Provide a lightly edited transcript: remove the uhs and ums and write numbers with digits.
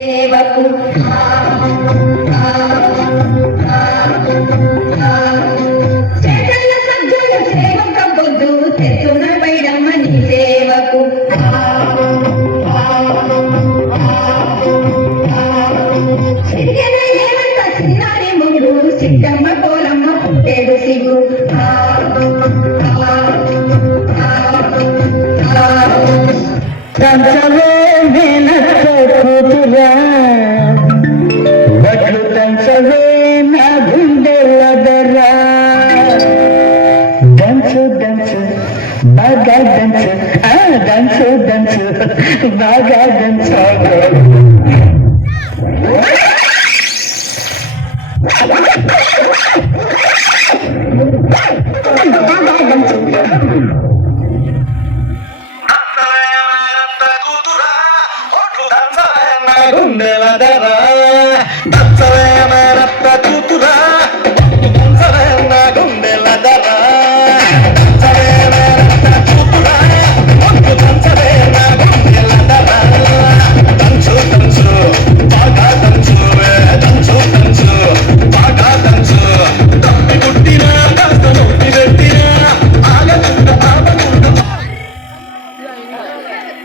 సేవకు చెడ్డల సజ్జల సేవక బొద్దు తెచ్చున బైడమ్మ నీ సేవకు సిరిగన ఏమంత సిన్నారి ముందు సిద్ధమ్మ కోలమ్మ పుట్టేడు సిగు తంచవే మేనత్త కూతురా బట్లు తంచవే నా గుండెలదరా దంచు దంచు బాగా దంచు దంచు దంచు బాగా దంచు గుండెల ధర దచ్చవే మేనత్త కూతురా